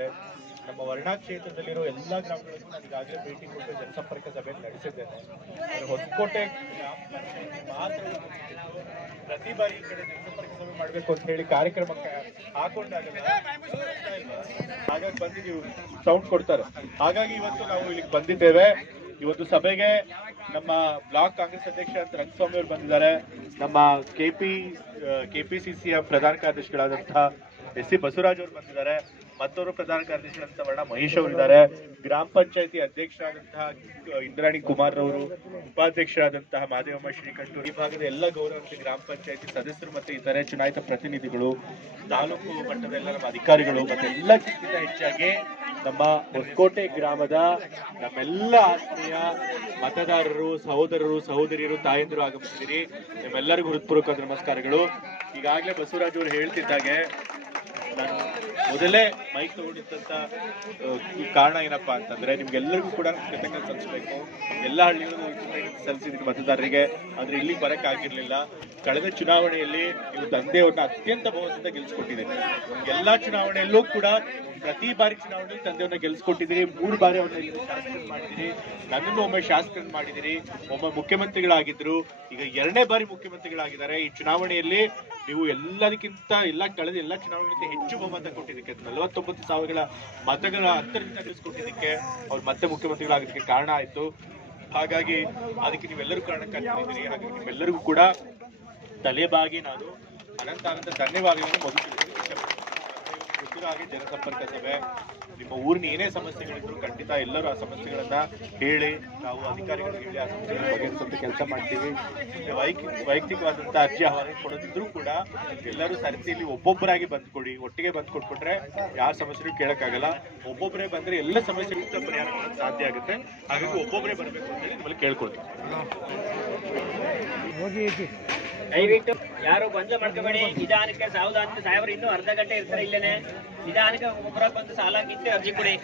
ಮಾಡಿದ್ದಾರೆ ನಮ್ಮ ವರ್ಣಾ ಕ್ಷೇತ್ರದಲ್ಲಿರೋ ಎಲ್ಲಾ ಗ್ರಾಮಗಳಿಗೂ ನಾನು ಈಗಾಗಲೇ ಭೇಟಿ ಕೊಟ್ಟು ಜನಸಂಪರ್ಕ ಸಭೆ ನಡೆಸಿದ್ದೇನೆ. ಹೊಸಕೋಟೆ ಮಾತ್ರ ಪ್ರತಿ ಬಾರಿ ಈ ಕಡೆ ಜನಸಂಪರ್ಕ ಸಭೆ ಮಾಡಬೇಕು ಅಂತ ಹೇಳಿ ಕಾರ್ಯಕ್ರಮಕ್ಕೆ ಹಾಕೊಂಡಾಗ ಹಾಗಾಗಿ ಬಂದು ನೀವು ಸೌಂಡ್ ಕೊಡ್ತಾರೆ. ಹಾಗಾಗಿ ಇವತ್ತು ನಾವು ಇಲ್ಲಿಗೆ ಬಂದಿದ್ದೇವೆ. ಇವತ್ತು ಸಭೆಗೆ ನಮ್ಮ ಬ್ಲಾಕ್ ಕಾಂಗ್ರೆಸ್ ಅಧ್ಯಕ್ಷ ಅಂತ ರಂಗಸ್ವಾಮಿ ಅವರು ಬಂದಿದ್ದಾರೆ. ನಮ್ಮ ಕೆಪಿ ಕೆಪಿಸಿಸಿಯ ಪ್ರಧಾನ ಕಾರ್ಯದರ್ಶಿಗಳಾದಂತಹ ಎಸ್ ಸಿ ಬಸವರಾಜ್ ಅವರು ಬಂದಿದ್ದಾರೆ. ಮತ್ತೊಬ್ಬರು ಪ್ರಧಾನ ಕಾರ್ಯದರ್ಶಿಗಳಂತ ಮಹೇಶ್ ಅವರು ಇದ್ದಾರೆ ಗ್ರಾಮ ಪಂಚಾಯತಿ ಅಧ್ಯಕ್ಷರಾದಂತಹ ಇಂದ್ರಾಣಿ ಕುಮಾರ್ ಅವರು ಉಪಾಧ್ಯಕ್ಷರಾದಂತಹ ಮಾದೇವಮ್ಮ ಶ್ರೀಕಂಠ ಈ ಭಾಗದ ಎಲ್ಲ ಗೌರವಾನ್ವಿತ ಗ್ರಾಮ ಪಂಚಾಯತಿ ಸದಸ್ಯರು ಮತ್ತೆ ಇತರೆ ಚುನಾಯಿತ ಪ್ರತಿನಿಧಿಗಳು, ತಾಲೂಕು ಮಟ್ಟದ ಎಲ್ಲ ನಮ್ಮ ಅಧಿಕಾರಿಗಳು ಮತ್ತೆ ಎಲ್ಲಕ್ಕಿಂತ ಹೆಚ್ಚಾಗಿ ನಮ್ಮ ಹೊಸಕೋಟೆ ಗ್ರಾಮದ ನಮ್ಮೆಲ್ಲ ಆತ್ಮೀಯ ಮತದಾರರು, ಸಹೋದರರು, ಸಹೋದರಿಯರು, ತಾಯಂದಿರು ಆಗಮಿಸಿದಿರಿ. ನಿಮ್ಮೆಲ್ಲರಿಗೂ ಹೃತ್ಪೂರ್ವಕ ನಮಸ್ಕಾರಗಳು. ಈಗಾಗಲೇ ಬಸವರಾಜ್ ಅವರು ಹೇಳ್ತಿದ್ದಾಗೆ ಮೊದಲೇ ಮೈಕ್ ತಗೊಂಡಿದ್ದಂತ ಕಾರಣ ಏನಪ್ಪಾ ಅಂತಂದ್ರೆ ನಿಮ್ಗೆಲ್ಲರಿಗೂ ಕೂಡ ಕೃತಜ್ಞತೆ ಸಲ್ಲಿಸಬೇಕು. ಎಲ್ಲ ಹಳ್ಳಿಗಳು ಸಲ್ಲಿಸಿದ್ರು ಮತದಾರರಿಗೆ. ಆದ್ರೆ ಇಲ್ಲಿಗೆ ಬರಕ್ ಆಗಿರ್ಲಿಲ್ಲ ಕಳೆದ ಚುನಾವಣೆಯಲ್ಲಿ ನೀವು ತಂದೆಯವ್ರನ್ನ ಅತ್ಯಂತ ಬಹುಮತದಿಂದ ಗೆಲ್ಸ್ಕೊಟ್ಟಿದ್ದೀರಿ. ಎಲ್ಲಾ ಚುನಾವಣೆಯಲ್ಲೂ ಕೂಡ ಪ್ರತಿ ಬಾರಿ ಚುನಾವಣೆ ತಂದೆಯವ್ರನ್ನ ಗೆಲ್ಸ್ಕೊಟ್ಟಿದ್ದೀರಿ ಮೂರು ಬಾರಿ ಅವ್ರನ್ನ ಶಾಸಕರು ಮಾಡಿದಿರಿ ನನ್ನನ್ನು ಒಮ್ಮೆ ಶಾಸಕರನ್ನ ಮಾಡಿದಿರಿ ಒಮ್ಮೆ ಮುಖ್ಯಮಂತ್ರಿಗಳಾಗಿದ್ರು. ಈಗ ಎರಡನೇ ಬಾರಿ ಮುಖ್ಯಮಂತ್ರಿಗಳಾಗಿದ್ದಾರೆ. ಈ ಚುನಾವಣೆಯಲ್ಲಿ ನೀವು ಎಲ್ಲದಕ್ಕಿಂತ ಎಲ್ಲ ಕಳೆದ ಎಲ್ಲ ಚುನಾವಣೆಗಿಂತ ಹೆಚ್ಚು ಬಹುಮತ ಕೊಟ್ಟಿದ್ದಕ್ಕೆ ನಲವತ್ತೊಂಬತ್ತು ಸಾವಿರಗಳ ಮತಗಳ ಹತ್ತರಿಂದ ಗೆಲ್ಸ್ಕೊಟ್ಟಿದ್ದಕ್ಕೆ ಅವ್ರು ಮತ್ತೆ ಮುಖ್ಯಮಂತ್ರಿಗಳಾಗೋದಕ್ಕೆ ಕಾರಣ ಆಯ್ತು. ಹಾಗಾಗಿ ಅದಕ್ಕೆ ನೀವೆಲ್ಲರೂ ಕಾರಣಕ್ಕಾಗಿದ್ದೀರಿ ಹಾಗಾಗಿ ನಿಮ್ಮೆಲ್ಲರಿಗೂ ಕೂಡ ತಲೆಬಾಗಿ ನಾನು ಅನಂತ ಅನಂತ ಧನ್ಯವಾದಗಳನ್ನು ಮೊದಲು ಮತ್ತೆ ಜನಸಂಪರ್ಕ ಸಭೆ ನಿಮ್ಮ ಊರಿನ ಏನೇ ಸಮಸ್ಯೆಗಳಿದ್ರು ಖಂಡಿತ ಎಲ್ಲರೂ ಆ ಸಮಸ್ಯೆಗಳನ್ನ ಹೇಳಿ, ನಾವು ಅಧಿಕಾರಿಗಳಿಗೆ ಹೇಳಿ ಆ ಸಮಸ್ಯೆಗಳನ್ನ ಬಗೆಹರಿಸುವಂತ ಕೆಲಸ ಮಾಡ್ತೀವಿ. ವೈಯಕ್ತಿಕ ವೈಯಕ್ತಿಕವಾದಂತ ಅರ್ಜಿ ಆಹ್ವಾನ ಕೊಡೋದಿದ್ರು ಕೂಡ ಎಲ್ಲರೂ ಸರಿಸಿ ಇಲ್ಲಿ ಒಬ್ಬೊಬ್ಬರಾಗಿ ಬಂದು ಕೊಡಿ ಒಟ್ಟಿಗೆ ಬಂದು ಕೊಟ್ಬಿಟ್ರೆ ಯಾವ ಸಮಸ್ಯೆನೂ ಕೇಳಕ್ಕಾಗಲ್ಲ. ಒಬ್ಬೊಬ್ಬರೇ ಬಂದ್ರೆ ಎಲ್ಲ ಸಮಸ್ಯೆಗೂ ಪರಿಹಾರ ಮಾಡೋದು ಸಾಧ್ಯ ಆಗುತ್ತೆ. ಹಾಗಾಗಿ ಒಬ್ಬೊಬ್ಬರೇ ಬರಬೇಕು ಅಂತ ಹೇಳಿ ನಿಮ್ಮಲ್ಲಿ ಕೇಳ್ಕೊಳ್ತೀನಿ. ದಯವಿಟ್ಟು ಯಾರು ಗೊಂದಲ ಮಾಡ್ಕೋಬೇಡಿ. ನಿಧಾನಕ್ಕೆ ಸಾವಿರದ ಹತ್ತು ಸಾವಿರ ಇನ್ನೂ ಅರ್ಧ ಗಂಟೆ ಇರ್ತಾರೆ ಇಲ್ಲೇನೆ. ನಿಧಾನಕ್ಕೆ ಒಬ್ಬರ ಬಂದು ಸಾಲ ಕಿತ್ತು ಅರ್ಜಿ ಕೊಡಿ.